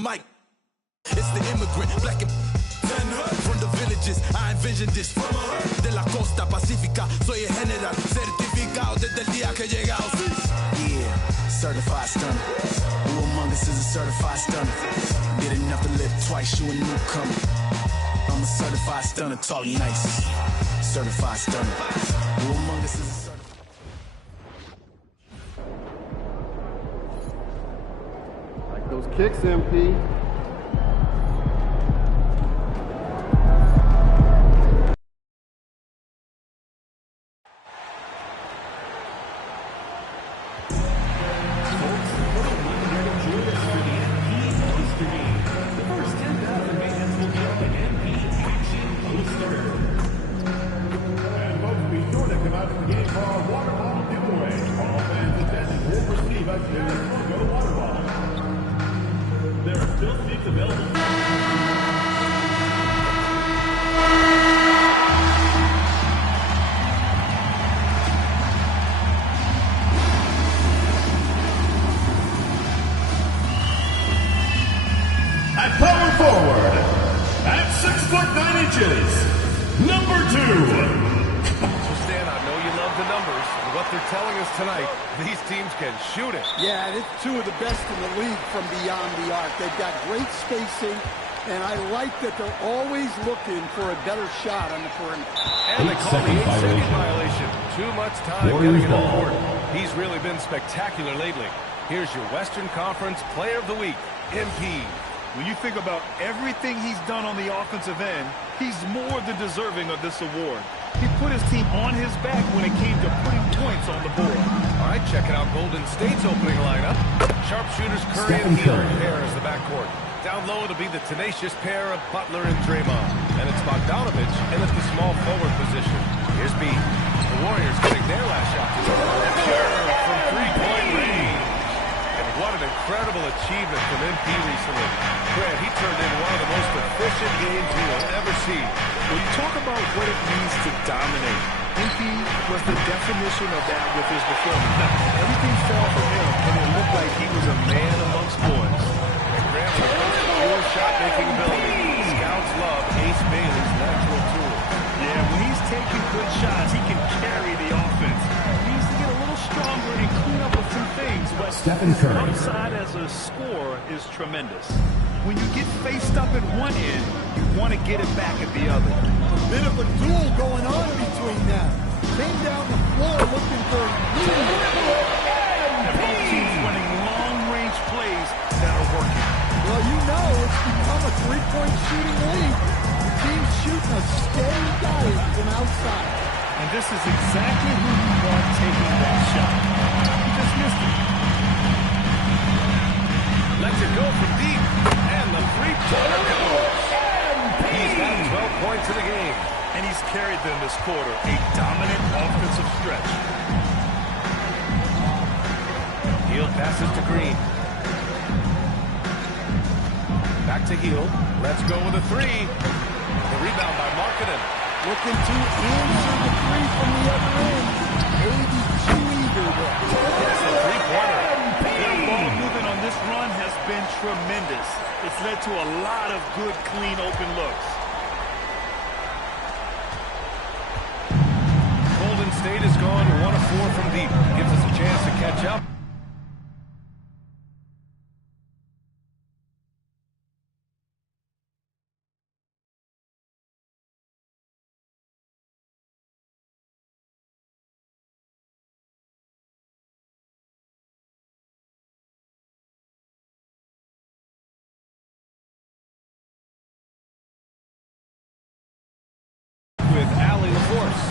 mic. It's the immigrant, black and from the villages. I envisioned this from a herd de la costa pacífica. Soy el general, certificado desde el día que he llegado. Yeah, certified stunner. Who among us is a certified stunner? Did enough to live twice, you a newcomer. I'm a certified stunner, talk nice. Certified stunner. Who among us is a certified? Like those kicks, MP. At power forward, at 6'9" number 2. So Stan, I know you love the numbers, and what they're telling us tonight, these teams can shoot it. Yeah, and it's two of the best in the league from beyond the arc. They've got great spacing, and I like that they're always looking for a better shot on the perimeter. And they call the 8-second violation. Too much time getting it on the board. He's really been spectacular lately. Here's your Western Conference Player of the Week, MP. When you think about everything he's done on the offensive end, he's more than deserving of this award. He put his team on his back when it came to putting points on the board. All right, checking out Golden State's opening lineup. Sharpshooters Curry and Hield pair as the backcourt. Down low, it'll be the tenacious pair of Butler and Draymond. And it's Bogdanovich in at the small forward position. Here's B. The Warriors getting their last shot. Pure from three-point range. What an incredible achievement from MP recently. Grant, he turned in one of the most efficient games you will ever see. When you talk about what it means to dominate, MP was the definition of that with his performance. Now, everything fell from him, and it looked like he was a man amongst boys. And Grant, when it comes to pure shot-making ability, scouts love Ace Bailey's natural tools. Yeah, when he's taking good shots, he can carry the offense. He needs to get a little stronger and clean up with some things, but upside as a scorer is tremendous. When you get faced up at one end, you want to get it back at the other. Bit of a duel going on between them. Came down the floor looking for and both teams running long-range plays that are working. Well, you know it's become a three-point shooting league. The team's shooting a steady diet from outside. And this is exactly who you want taking that shot. He just missed it. Lets it go from deep, and the three-pointer goes. He's got 12 points in the game. And he's carried them this quarter, a dominant offensive stretch. Hield passes to Green. Back to Hield. Let's go with a three. The rebound by Markkanen. Looking to answer the three from the other end. Maybe too eager there. It's a three-pointer. Their ball movement on this run has been tremendous. It's led to a lot of good, clean, open looks. Golden State has gone 1 of 4 from deep. Gives us a chance to catch up. With Allie LaForce.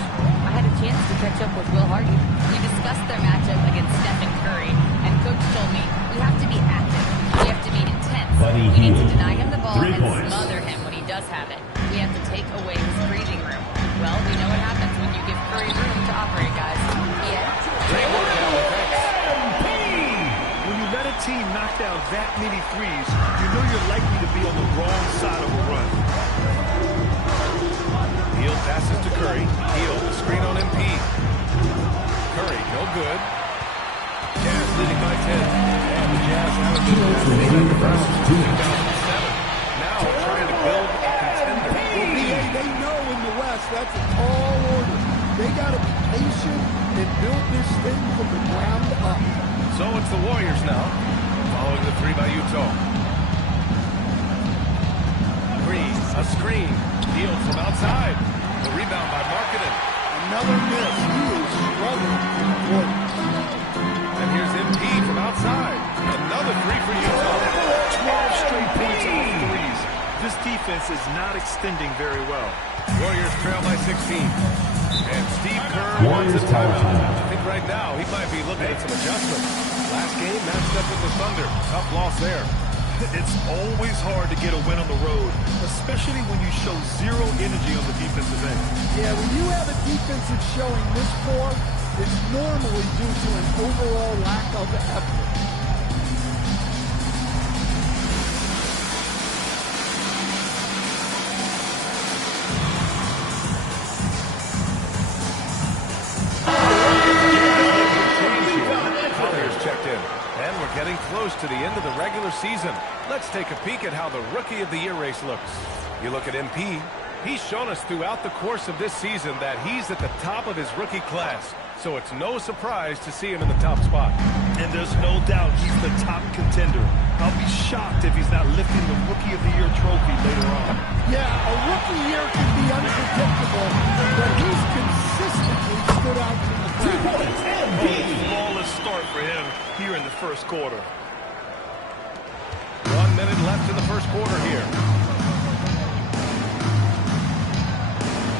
I had a chance to catch up with Will Hardy. We discussed their matchup against Stephen Curry, and Coach told me we have to be active. We have to be intense. We need to deny him the ball and smother him when he does have it. We have to take away his breathing room. Well, we know what happens when you give Curry room to operate, guys. Great work, Allie. When you let a team knock down that many threes, you know you're likely to be on the wrong side of a run. Hield passes to Curry. Hield, the screen on MP. Curry, no good. Jazz leading by 10. And the Jazz have a minutes remaining in the first. 2 minutes. Now trying to build a contender. Well, they know in the West that's a tall order. They got to be patient and build this thing from the ground up. So it's the Warriors now, following the 3 by Utah. A screen, Fields from outside. The rebound by Markkanen. Another miss. He is struggling in the court. And here's MP from outside. Another 3 for Utah. 12 straight points off threes. This defense is not extending very well. Warriors trail by 16. And Steve Kerr wants a timeout. I think right now he might be looking at some adjustments. Last game matched up with the Thunder. Tough loss there. It's always hard to get a win on the road, especially when you show zero energy on the defensive end. Yeah, when you have a defensive showing this poor, it's normally due to an overall lack of effort. Checked in. And we're getting close to the end of the regular season. Let's take a peek at how the Rookie of the Year race looks. You look at MP. He's shown us throughout the course of this season that he's at the top of his rookie class. So it's no surprise to see him in the top spot. And there's no doubt he's the top contender. I'll be shocked if he's not lifting the Rookie of the Year trophy later on. Yeah, a rookie year can be unpredictable, but he's consistently stood out from the crowd. Flawless start for him here in the first quarter. 1 minute left in the first quarter here.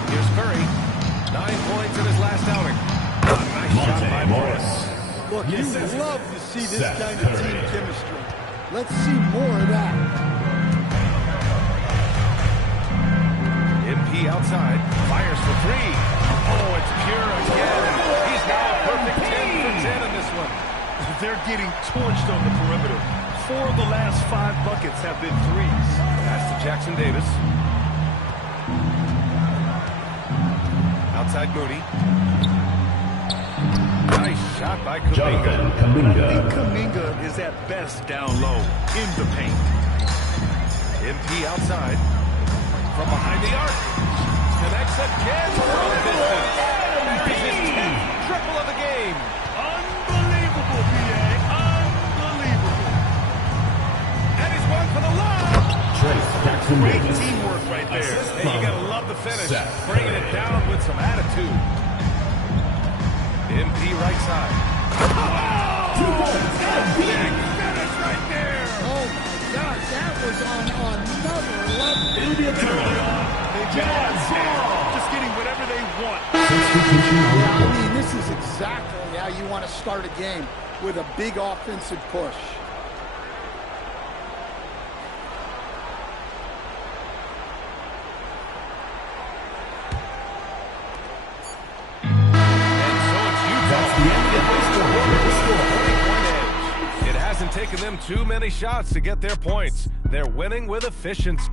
Here's Curry. 9 points in his last outing. Nice shot by Morris. Look, you love to see this kind of team chemistry. Let's see more of that. MP outside. Fires for 3. Oh, it's pure again. He's now a perfect 10 for 10 in this one. They're getting torched on the perimeter. 4 of the last 5 buckets have been threes. Pass to Jackson Davis. Outside Moody. Nice shot by Kuminga. I think Kuminga is at best down low in the paint. MP outside. From behind the arc. Connects again from distance. He's his 10th triple of the game. Unbelievable, PA. Unbelievable. And he's one for the lob. Great teamwork right there. Hey, you gotta love the finish. Bringing it down with some attitude. MP right side. Oh! 2 points. Big finish right there. Oh, my gosh, that was on another level. Just getting whatever they want. Yeah, I mean, this is exactly how you want to start a game, with a big offensive push. It hasn't taken them too many shots to get their points. They're winning with efficiency.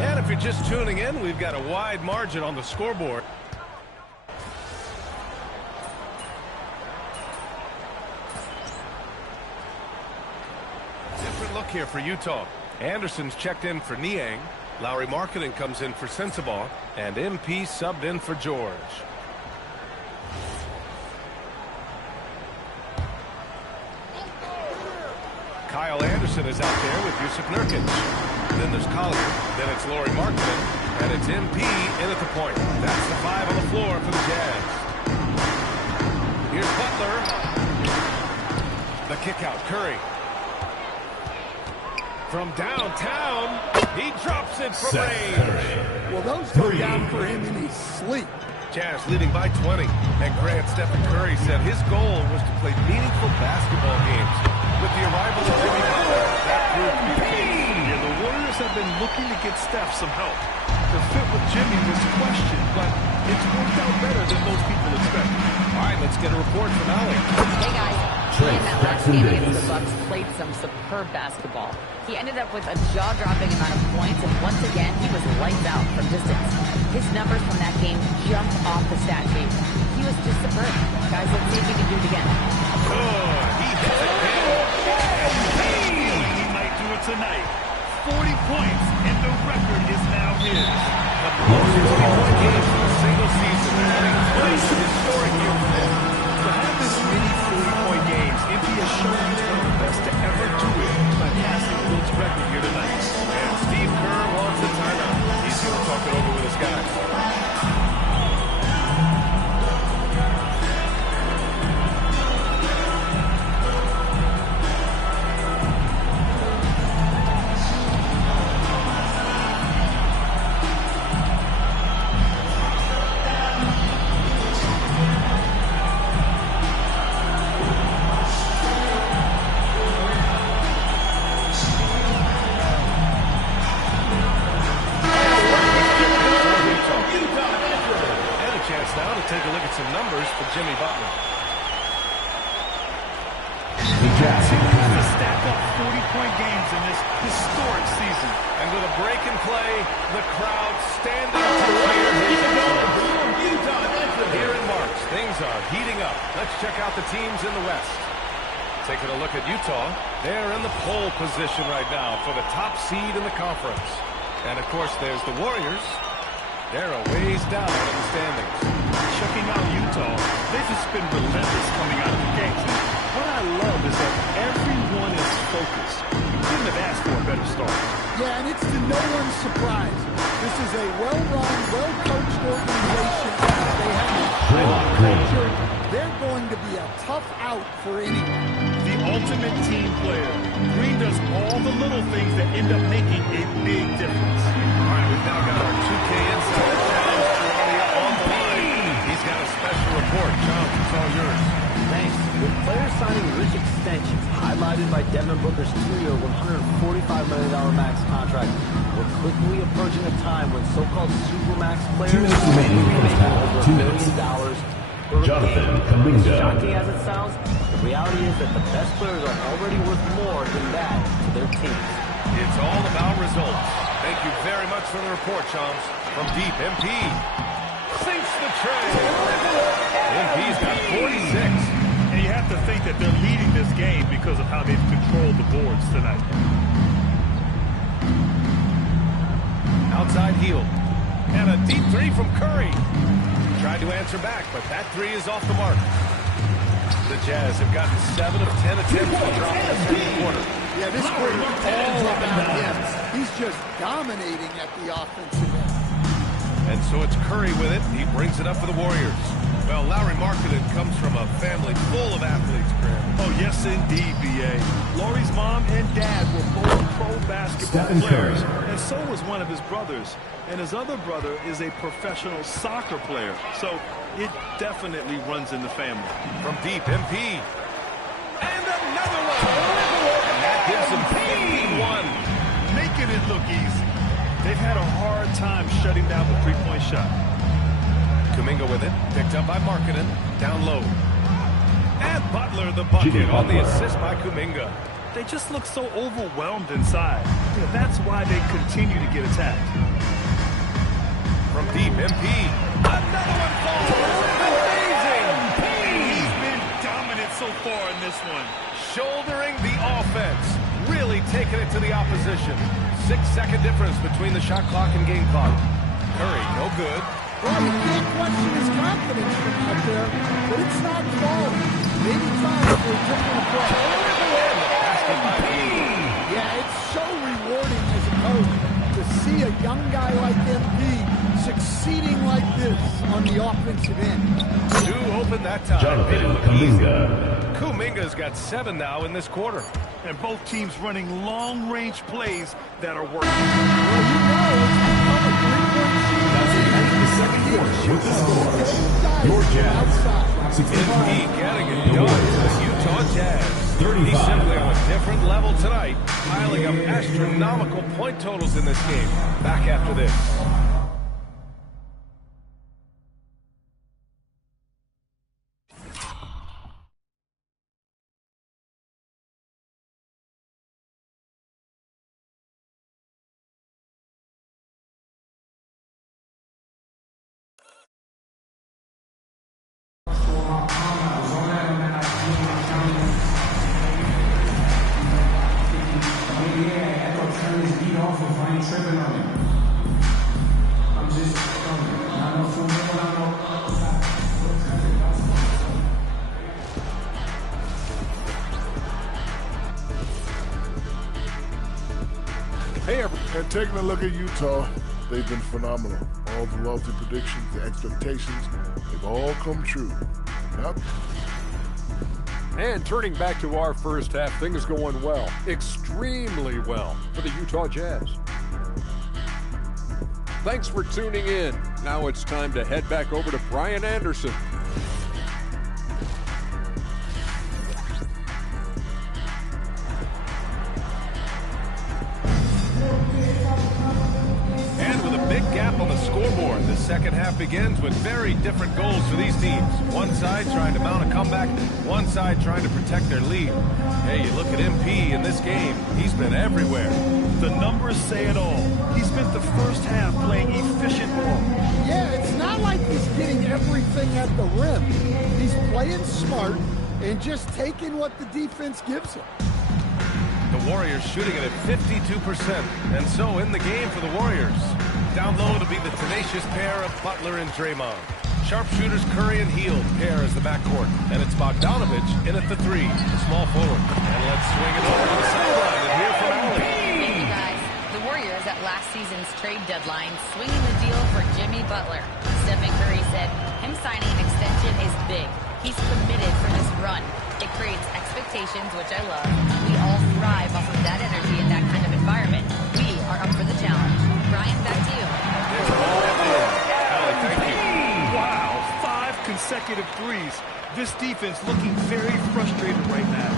And if you're just tuning in, we've got a wide margin on the scoreboard. Different look here for Utah. Anderson's checked in for Niang. Lauri Markkanen comes in for Sensabaugh. And MP subbed in for George. Kyle Anderson is out there with Jusuf Nurkic. Then there's Collier. Then it's Lauri Markkanen. And it's MP in at the point. That's the 5 on the floor for the Jazz. Here's Butler. The kick out. Curry. From downtown, he drops it from range. Well, those go down for him in his sleep. Jazz leading by 20. And Grant Stephen Curry said his goal was to play meaningful basketball games. With the arrival of Jimmy Butler, that proved to be the case. Yeah, the Warriors have been looking to get Steph some help. The fit with Jimmy was questioned, but it's worked out better than most people expected. All right, let's get a report from Allie. Hey, guys. He in that last game against the Bucks played some superb basketball. He ended up with a jaw-dropping amount of points, and once again, he was lights out from distance. His numbers from that game jumped off the stat sheet. He was just superb. Guys, let's see Butler. Continues to stack up 40-point games in this historic season. And with a break in play, the crowd standing to cheer his Utah. Here in March, things are heating up. Let's check out the teams in the West. Taking a look at Utah, they're in the pole position right now for the top seed in the conference. And, of course, there's the Warriors. They're a ways down in the standings. Checking out Utah, they've just been relentless coming out of the gates. What I love is that everyone is focused. You couldn't have asked for a better start. Yeah, and it's to no one's surprise. This is a well-run, well-coached organization. They have a strong culture. They're going to be a tough out for anyone. The ultimate team player. Green does all the little things that end up making a big difference. All right, we've now got our 2K insider on the line. He's got a special report. John, it's all yours. Thanks. With players signing rich extensions, highlighted by Devin Booker's 2-year, $145 million max contract, we're quickly approaching a time when so-called supermax players are making over $1 million per Jonathan game. Kuminga. As shocking as it sounds, the reality is that the best players are already worth more than that to their teams. It's all about results. Thank you very much for the report, Chums. From deep, MP sinks the tray. MP's got 46. And you have to think that they're leading this game because of how they've controlled the boards tonight. Outside heel. And a deep three from Curry. Tried to answer back, but that three is off the mark. The Jazz have gotten 7 of 10 attempts to drop in the second quarter. Yeah, this quarter is all about him. He's just dominating at the offensive end. And so it's Curry with it. He brings it up for the Warriors. Well, Lauri Markkanen comes from a family full of athletes, Graham. Oh, yes, indeed, B.A. Lauri's mom and dad were both pro basketball players, and so was one of his brothers. And his other brother is a professional soccer player, so it definitely runs in the family. From deep, MP. And another one! And that gives him 51. Making it look easy. They've had a hard time shutting down the three-point shot. Kuminga with it, picked up by Markkanen, down low. And Butler the bucket on the assist by Kuminga. They just look so overwhelmed inside. You know, that's why they continue to get attacked. From deep, MP. Another one falls. Amazing! He's been dominant so far in this one. Shouldering the offense. Really taking it to the opposition. 6-second difference between the shot clock and game clock. Curry, no good. Well, you can't question his confidence from out there, but it's not falling. Maybe time for a different approach. Yeah, it's so rewarding as a coach to see a young guy like MP succeeding like this on the offensive end. 2 open that time. Jonathan Kuminga. Kuminga's got 7 now in this quarter. And both teams running long-range plays that are working. Well, you know, it's become a three-point shooting. That's the end of the second quarter with the score. Your Jazz. MP getting it done to the Utah Jazz. 35. He's simply on a different level tonight, piling up astronomical point totals in this game. Back after this. And taking a look at Utah, they've been phenomenal. All the lofty predictions, the expectations, they've all come true. Yep. And turning back to our first half, things going well, extremely well for the Utah Jazz. Thanks for tuning in. Now it's time to head back over to Brian Anderson. second half begins with very different goals for these teams. One side trying to mount a comeback, one side trying to protect their lead. Hey, you look at MP in this game, he's been everywhere. The numbers say it all. He spent the first half playing efficient ball. Yeah, it's not like he's getting everything at the rim. He's playing smart and just taking what the defense gives him. The Warriors shooting it at 52%, and so in the game for the Warriors. Down low to be the tenacious pair of Butler and Draymond. Sharpshooters Curry and Hield pair as the backcourt, and it's Bogdanovic in at the 3, the small forward. And let's swing it over to the sideline and hear from Allie. Thank you, guys. The Warriors at last season's trade deadline swinging the deal for Jimmy Butler. Stephen Curry said him signing an extension is big. He's committed for this run. It creates expectations, which I love. We all thrive off of that energy and that kind of environment. We are up for the challenge. Brian, back to you. Allie, thank you. Wow, 5 consecutive threes. This defense looking very frustrated right now.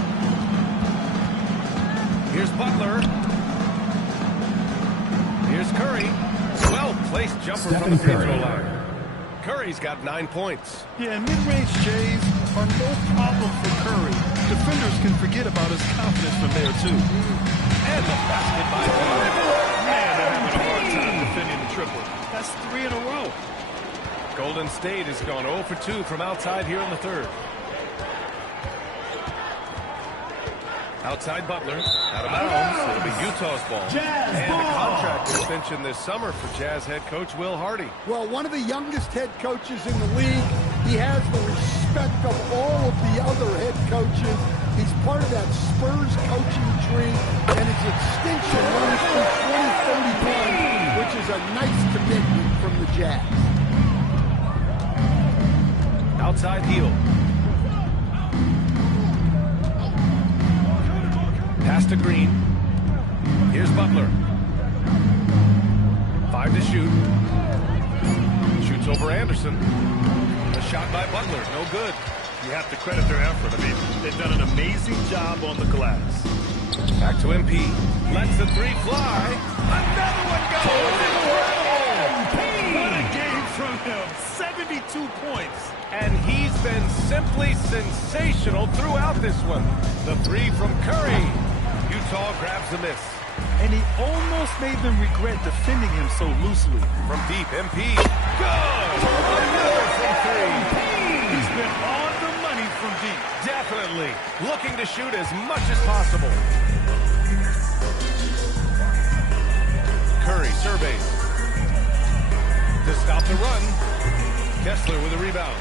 Here's Butler. Here's Curry. Well-placed jumper from the free throw line. Curry's got 9 points. Yeah, mid-range Jays are no problem for Curry. Defenders can forget about his confidence from there, too. And the basket by Hield. Man, they're having a hard time defending the triple. That's 3 in a row. Golden State has gone 0 for 2 from outside here in the third. Outside Butler, out of bounds. It'll be Utah's ball. And a contract extension this summer for Jazz head coach Will Hardy. Well, one of the youngest head coaches in the league. He has the respect of all of the other head coaches. He's part of that Spurs coaching tree, and his extension runs through 2031, which is a nice commitment from the Jazz. Outside Hield. Pass to Green. Here's Butler. 5 to shoot. Shoots over Anderson. A shot by Butler. No good. You have to credit their effort. I mean, they've done an amazing job on the glass. Back to MP. Lets the 3 fly. Another one goes. Incredible. What a game from him. 72 points. And he's been simply sensational throughout this one. The 3 from Curry. Utah grabs the miss. And he almost made them regret defending him so loosely. From deep, MP. Good! Another from 3. He's been on the money from deep. Definitely. Looking to shoot as much as possible. Curry surveys. To stop the run. Kessler with a rebound.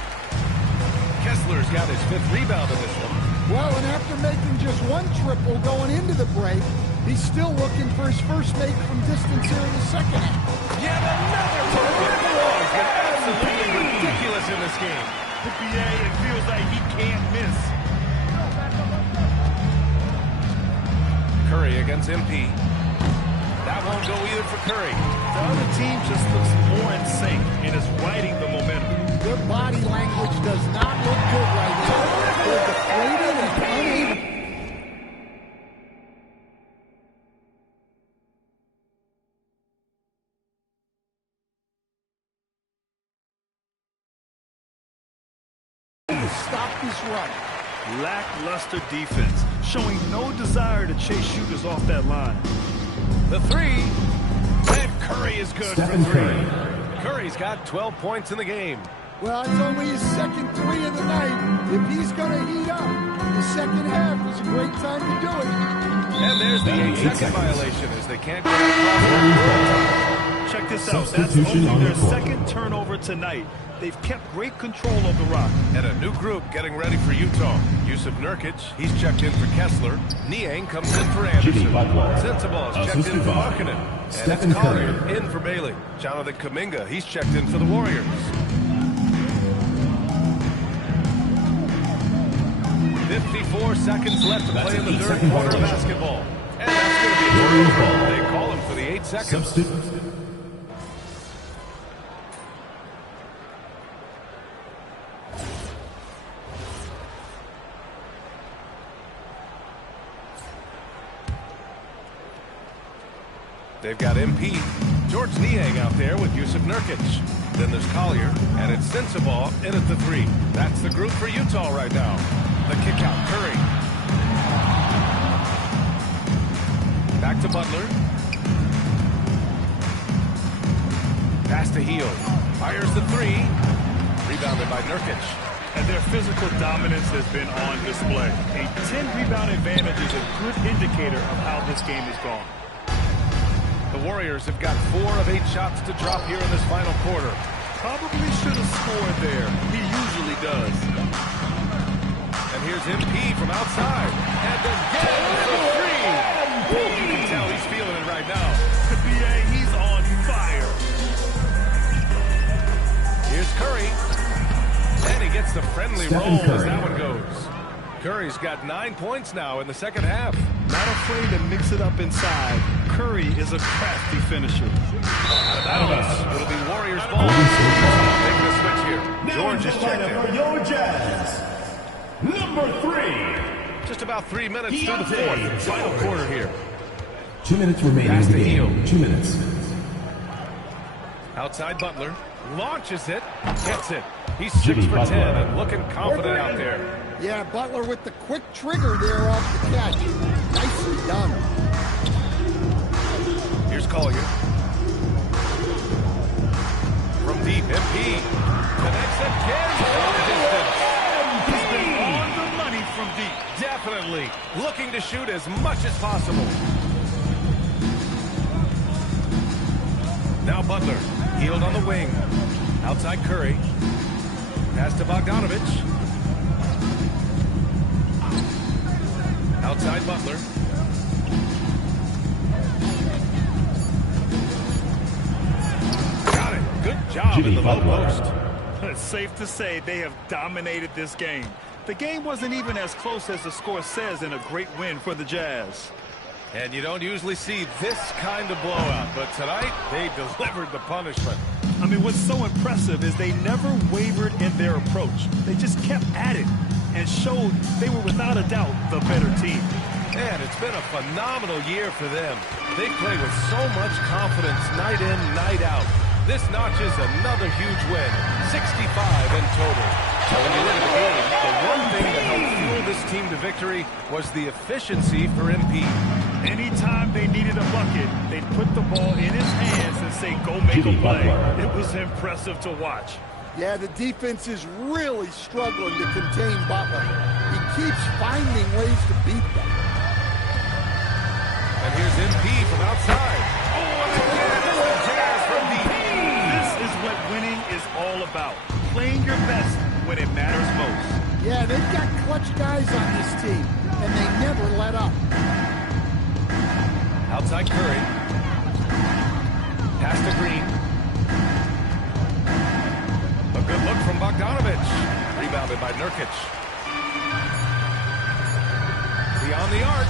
Kessler's got his 5th rebound in this one. Well, and after making just 1 triple going into the break, he's still looking for his first make from distance here in the second half. Yet another bucket. Oh, he's been absolutely ridiculous in this game. The BA, it feels like he can't miss. Curry against MP. That won't go either for Curry. The other team just looks more in sync and is riding the momentum. Their body language does not look good right now. They're deflated and unable. To stop this run. Lackluster defense, showing no desire to chase shooters off that line. The 3. And Curry is good Stephen for 3. Curry. Curry's got 12 points in the game. Well, it's only his second 3 of the night. If he's going to heat up, the second half is a great time to do it. And there's the 8-second violation as they can't get across. Check this out. That's only their second turnover tonight. They've kept great control of the rock. And a new group getting ready for Utah. Yusuf Nurkic, he's checked in for Kessler. Niang comes in for Anderson. Sensabaugh's checked in for Markkanen. And it's Collier in for Bailey. Jonathan Kuminga, he's checked in for the Warriors. 54 seconds left to play in the third quarter of basketball. And that's going to be a turnover. They call him for the 8 seconds. They've got MP, George Niang out there with Jusuf Nurkic. Then there's Collier, and it's Sensabaugh in at the 3. That's the group for Utah right now. The kick out, Curry. Back to Butler. Pass to Hield. Fires the 3. Rebounded by Nurkic. And their physical dominance has been on display. A 10-rebound advantage is a good indicator of how this game has gone. The Warriors have got 4 of 8 shots to drop here in this final quarter. Probably should have scored there. He usually does. And here's MP from outside. And again, the 3. You can tell he's feeling it right now. BA, he's on fire. Here's Curry. And he gets the friendly roll as that one goes. Curry's got 9 points now in the second half. Not afraid to mix it up inside. Curry is a crafty finisher. It'll be Warriors ball. Making a switch here. George is checked in. For your Jazz, number 3. Just about 3 minutes through the fourth. Final quarter here. 2 minutes remaining in the game. 2 minutes. Outside Butler. Launches it. Gets it. He's 6 for 10 and looking confident out there. Yeah, Butler with the quick trigger there off the catch. Nicely done. Here's Collier. From deep, MP. Connects again from distance. He's been on the money from deep. Definitely looking to shoot as much as possible. Now Butler. Hield on the wing. Outside Curry. Pass to Bogdanovich. Outside Butler. Got it. Good job in the low post. It's safe to say they have dominated this game. The game wasn't even as close as the score says in a great win for the Jazz. And you don't usually see this kind of blowout, but tonight they delivered the punishment. I mean, what's so impressive is they never wavered in their approach. They just kept at it and showed they were without a doubt the better team. And it's been a phenomenal year for them. They play with so much confidence night in, night out. This notches another huge win, 65 in total. Now, when you look at the game, the one thing that helped fuel this team to victory was the efficiency for MP. Anytime they needed a bucket, they'd put the ball in his hands and say, go make a play. It was impressive to watch. Yeah, the defense is really struggling to contain Butler. He keeps finding ways to beat them. And here's MP from outside. Oh, and again, it's the Jazz from deep. This is what winning is all about. Playing your best when it matters most. Yeah, they've got clutch guys on this team, and they never let up. Outside Curry. Pass to Green. A good look from Bogdanovich. Rebounded by Nurkic. Beyond the arc.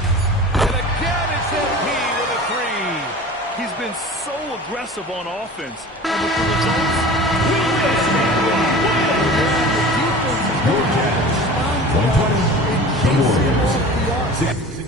And again it's MP with a 3. He's been so aggressive on offense. And with the results, we understand why. Your Jazz, 120. The Warriors, 6.